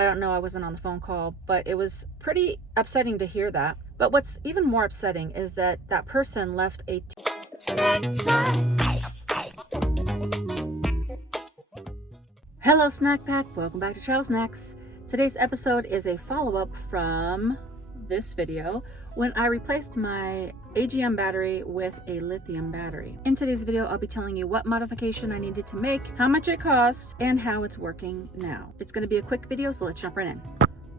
I don't know, I wasn't on the phone call, but it was pretty upsetting to hear that. But what's even more upsetting is that that person left a Hello Snack Pack, welcome back to Child Snacks. Today's episode is a follow-up from this video when I replaced my AGM battery with a lithium battery. In today's video, I'll be telling you what modification I needed to make, how much it cost, and how it's working now. It's going to be a quick video, so let's jump right in.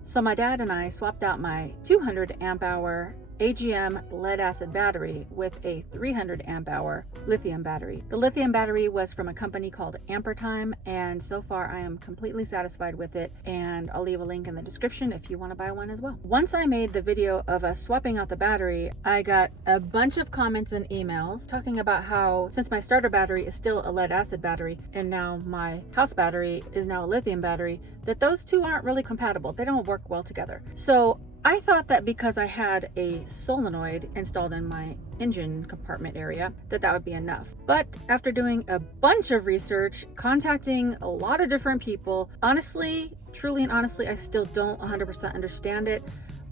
So my dad and I swapped out my 200 amp hour AGM lead acid battery with a 300 amp hour lithium battery. The lithium battery was from a company called Ampere Time, and so far I am completely satisfied with it, and I'll leave a link in the description if you want to buy one as well. Once I made the video of us swapping out the battery, I got a bunch of comments and emails talking about how since my starter battery is still a lead acid battery and now my house battery is now a lithium battery, that those two aren't really compatible. They don't work well together. So I thought that because I had a solenoid installed in my engine compartment area, that would be enough. But after doing a bunch of research, contacting a lot of different people, honestly, truly and honestly, I still don't 100% understand it,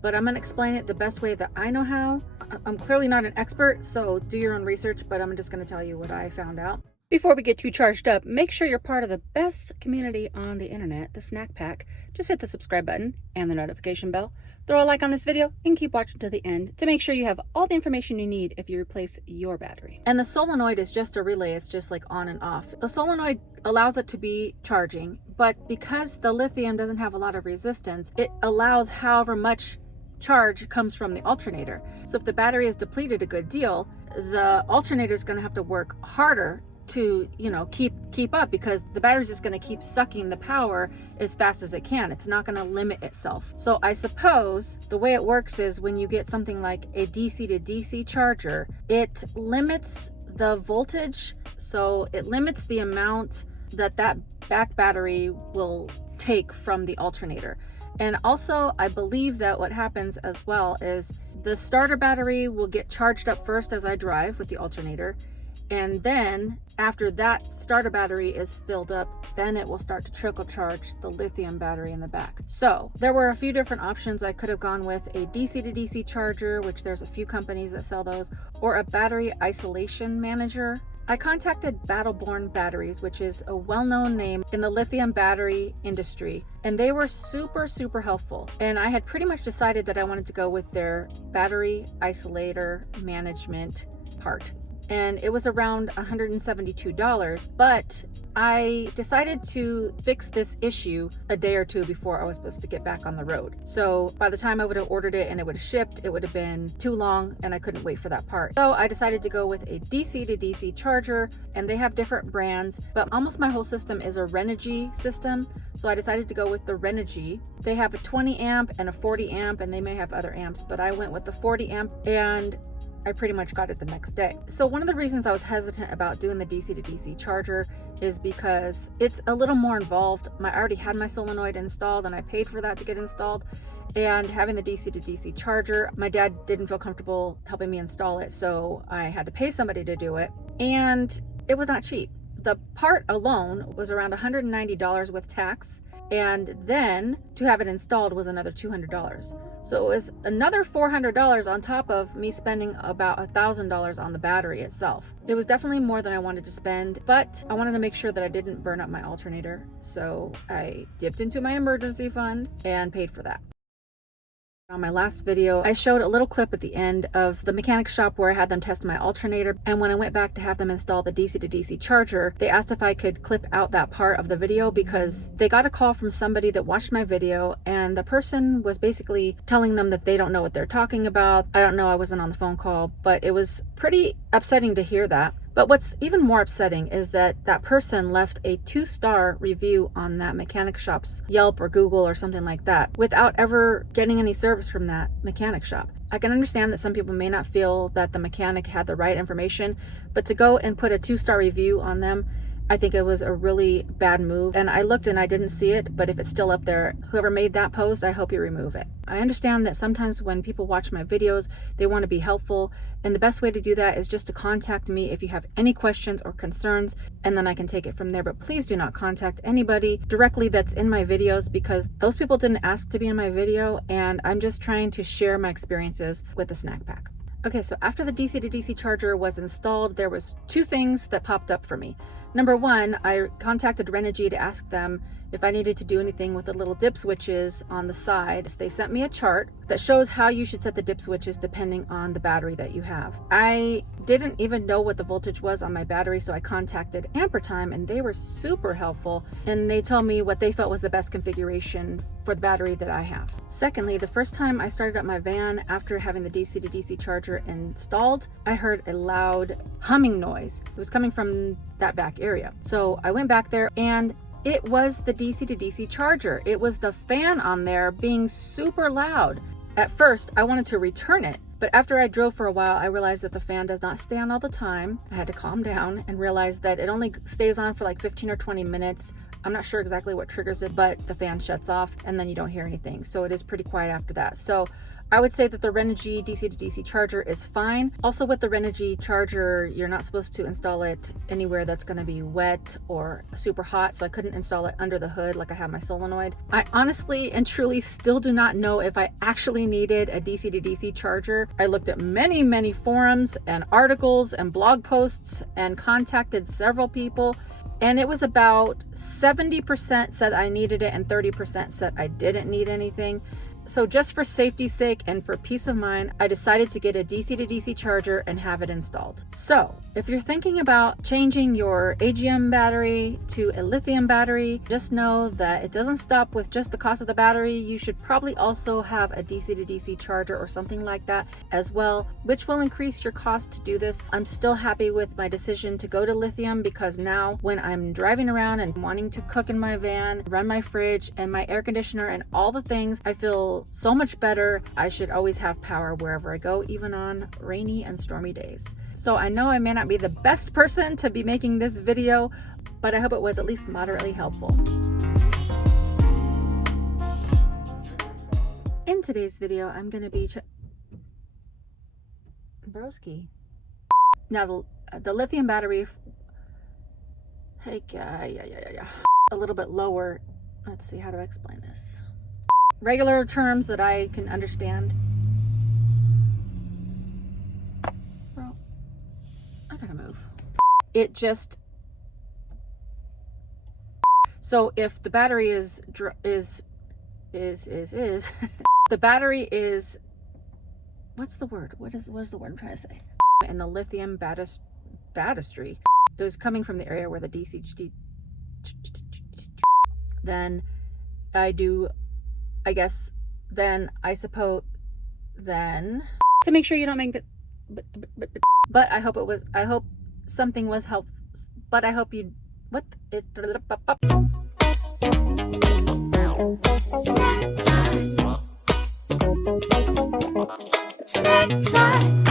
but I'm gonna explain it the best way that I know how. I'm clearly not an expert, so do your own research, but I'm just gonna tell you what I found out. Before we get too charged up, make sure you're part of the best community on the internet, the Snack Pack. Just hit the subscribe button and the notification bell. Throw a like on this video and keep watching to the end to make sure you have all the information you need if you replace your battery. And the solenoid is just a relay, it's just like on and off. The solenoid allows it to be charging, but because the lithium doesn't have a lot of resistance, it allows however much charge comes from the alternator. So if the battery is depleted a good deal, the alternator is going to have to work harder to, you know, keep up, because the battery's just going to keep sucking the power as fast as it can. It's not going to limit itself. So I suppose the way it works is when you get something like a DC to DC charger, it limits the voltage, so it limits the amount that back battery will take from the alternator. And also I believe that what happens as well is the starter battery will get charged up first as I drive with the alternator, and then after that starter battery is filled up, then it will start to trickle charge the lithium battery in the back. So there were a few different options. I could have gone with a DC to DC charger, which there's a few companies that sell those, or a battery isolation manager. I contacted Battleborn Batteries, which is a well-known name in the lithium battery industry, and they were super helpful. And I had pretty much decided that I wanted to go with their battery isolator management part, and it was around $172, but I decided to fix this issue a day or two before I was supposed to get back on the road. So by the time I would have ordered it and it would have shipped, it would have been too long and I couldn't wait for that part. So I decided to go with a DC to DC charger, and they have different brands, but almost my whole system is a Renogy system. So I decided to go with the Renogy. They have a 20 amp and a 40 amp, and they may have other amps, but I went with the 40 amp, and I pretty much got it the next day. So one of the reasons I was hesitant about doing the DC to DC charger is because it's a little more involved. I already had my solenoid installed and I paid for that to get installed, and having the DC to DC charger, my dad didn't feel comfortable helping me install it, so I had to pay somebody to do it, and it was not cheap. The part alone was around $190 with tax, and then to have it installed was another $200. So it was another $400 on top of me spending about $1,000 on the battery itself. It was definitely more than I wanted to spend, but I wanted to make sure that I didn't burn up my alternator, so I dipped into my emergency fund and paid for that. On my last video, I showed a little clip at the end of the mechanic shop where I had them test my alternator, and when I went back to have them install the DC to DC charger, they asked if I could clip out that part of the video because they got a call from somebody that watched my video, and the person was basically telling them that they don't know what they're talking about. I don't know, I wasn't on the phone call, but it was pretty upsetting to hear that. But what's even more upsetting is that that person left a 2-star review on that mechanic shop's Yelp or Google or something like that without ever getting any service from that mechanic shop. I can understand that some people may not feel that the mechanic had the right information, but to go and put a 2-star review on them I think it was a really bad move, and I looked and I didn't see it, but if it's still up there, whoever made that post, I hope you remove it. I understand that sometimes when people watch my videos, they want to be helpful, and the best way to do that is just to contact me if you have any questions or concerns, and then I can take it from there. But please do not contact anybody directly that's in my videos, because those people didn't ask to be in my video, and I'm just trying to share my experiences with the Snack Pack. Okay, so after the DC to DC charger was installed, there was two things that popped up for me. Number one, I contacted Renogy to ask them if I needed to do anything with the little dip switches on the side. They sent me a chart that shows how you should set the dip switches depending on the battery that you have. I didn't even know what the voltage was on my battery, so I contacted Ampere Time, and they were super helpful, and they told me what they felt was the best configuration for the battery that I have. Secondly, the first time I started up my van after having the DC to DC charger installed, I heard a loud humming noise. It was coming from that back area. So I went back there, and it was the DC to DC charger. It was the fan on there being super loud. At first, I wanted to return it, but after I drove for a while, I realized that the fan does not stay on all the time. I had to calm down and realize that it only stays on for like 15 or 20 minutes. I'm not sure exactly what triggers it, but the fan shuts off and then you don't hear anything. So it is pretty quiet after that. So I would say that the Renogy DC to DC charger is fine. Also, with the Renogy charger, you're not supposed to install it anywhere that's going to be wet or super hot, so I couldn't install it under the hood like I have my solenoid. I honestly and truly still do not know if I actually needed a DC to DC charger. I looked at many forums and articles and blog posts and contacted several people, and it was about 70% said I needed it and 30% said I didn't need anything. So just for safety's sake and for peace of mind, I decided to get a DC to DC charger and have it installed. So if you're thinking about changing your AGM battery to a lithium battery, just know that it doesn't stop with just the cost of the battery. You should probably also have a DC to DC charger or something like that as well, which will increase your cost to do this. I'm still happy with my decision to go to lithium, because now when I'm driving around and wanting to cook in my van, run my fridge and my air conditioner and all the things, I feel so much better. I should always have power wherever I go, even on rainy and stormy days. So I know I may not be the best person to be making this video, but I hope it was at least moderately helpful. In today's video, I'm going to be broski. Now the lithium battery, a little bit lower. Let's see, how do I explain this? Regular terms that I can understand. Well, I gotta move. It just, so if the battery is the battery is, what's the word? What is the word I'm trying to say? And the lithium battery, it was coming from the area where the DC, then I suppose to make sure you don't make it, but I hope something was helpful, but I hope you, Snack time.